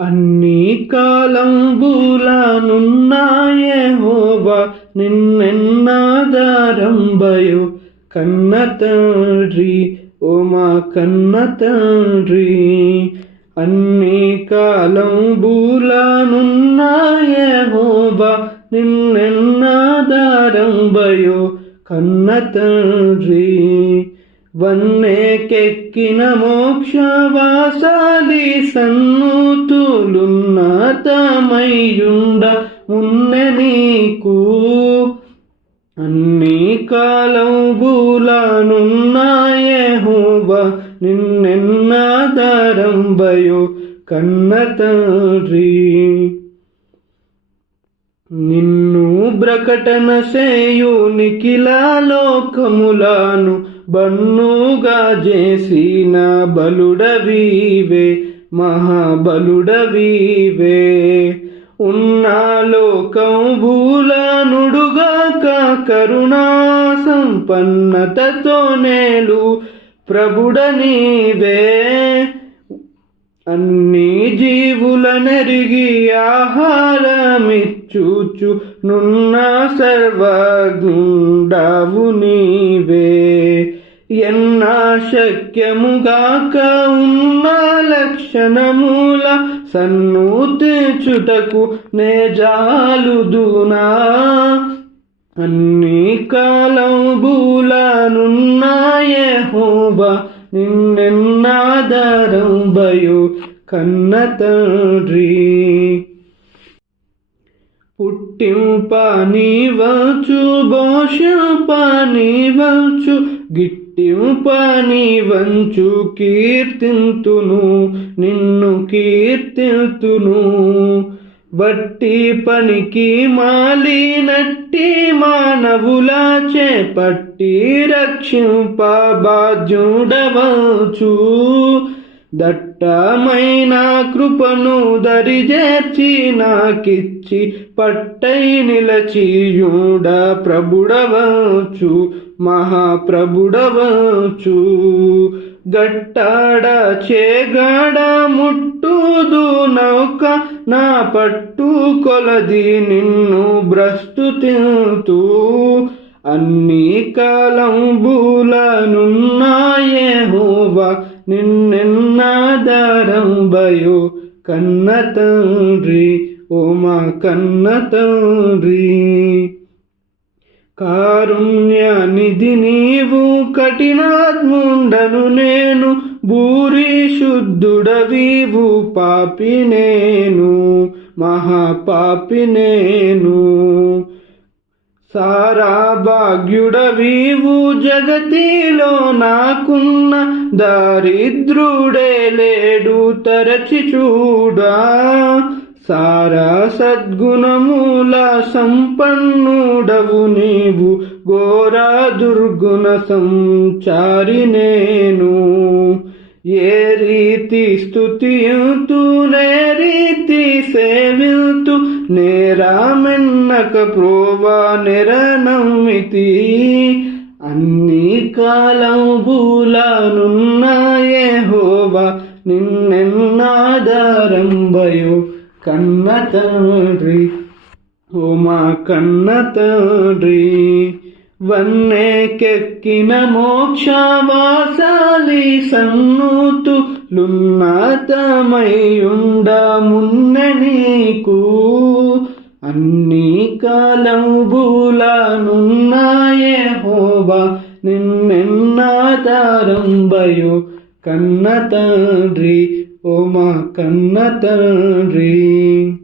అన్ని కాలంబులనున్నాయెహోవా నిన్నెన్నాదారంబయు కన్న తండ్రి ఓ మా కన్న తండ్రి. అన్ని కాలంబులనున్నాయెహోవా నిన్నెన్నాదారంబయు కన్న తండ్రి. వన్నెకెక్కిన మోక్షవాసాలి సన్నుతులున్నతమయ్యుండ మున్నె నీకు. అన్ని కాలంబులనున్నాయెహోవా నిన్నెన్నాదారంబయు కన్న తండ్రి. నిన్ను ప్రకటన చేయు నిఖిల లోకములను బన్నుగా చేసిన బలుడవీవే మహాబలుడవీవే. ఉన్న లోకంబులనుడుగాక కరుణా సంపన్నతతో నేలు ప్రభుడ నీవే. అన్ని జీవులనెరిగి ఆహారమిచ్చుచు నున్న సర్వజ్ఞుడవు నీవే. ఎన్న శక్యముగాక ఉన్న లక్షణముల సన్నుతించుటకు నే జాలుదునా. అన్ని కాలంబులనున్నాయెహోవా నిన్నెన్నాదారంబయు కన్న తండ్రి. పుట్టింపనీవచ్చు భోషింపనీవచ్చు గిట్టింపనీవంచు కీర్తింతును నిన్ను కీర్తింతును. వట్టి పనికి మాలినట్టి మానవుల చేపట్టి రక్షింప బాధ్యుడవచ్చు. దట్టమైన కృపను దరిజేర్చి నాకిచ్చి పట్టై నిలచియుండ ప్రభుడవచ్చు మహాప్రభుడవచ్చు. గట్టాడ చేగాడ ముట్టుదు నౌక నా పట్టు కొలది నిన్ను ప్రస్తుతింతు. అన్ని కాలంబులనున్నాయెహోవా నిన్నెన్నాదారంబయు కన్న తండ్రి ఓ మా కన్న తండ్రి. కారుణ్యనిధి నీవు కఠినాత్ముండను నేను భూరి శుద్ధుడవీవు పాపి నేను మహాపాపి నేను. సారా భాగ్యుడవీవు జగతిలో నాకున్న దారిద్రుడే లేడు తరచి చూడా. సారా సద్గుణముల సంపన్నుడవు నీవు ఘోర దుర్గుణ సంచారి నేను. ఏ రీతి స్తుతింతు నే రీతి సేవింతు నేరామెన్నక ప్రోవా నెరనమ్మితి. అన్ని కాలంబులనున్నాయెహోవా నిన్నెన్నాదారంబయు కన్న తండ్రి ఓ మా కన్న తండ్రి. వన్నెకెక్కిన మోక్షవాసాలి సన్నుతులున్నతమయ్యుండ మున్నె నీకు. అన్ని కాలంబులనున్నాయెహోవా నిన్నెన్నాదారంబయు కన్న తండ్రి ఓ మా కన్న తండ్రి.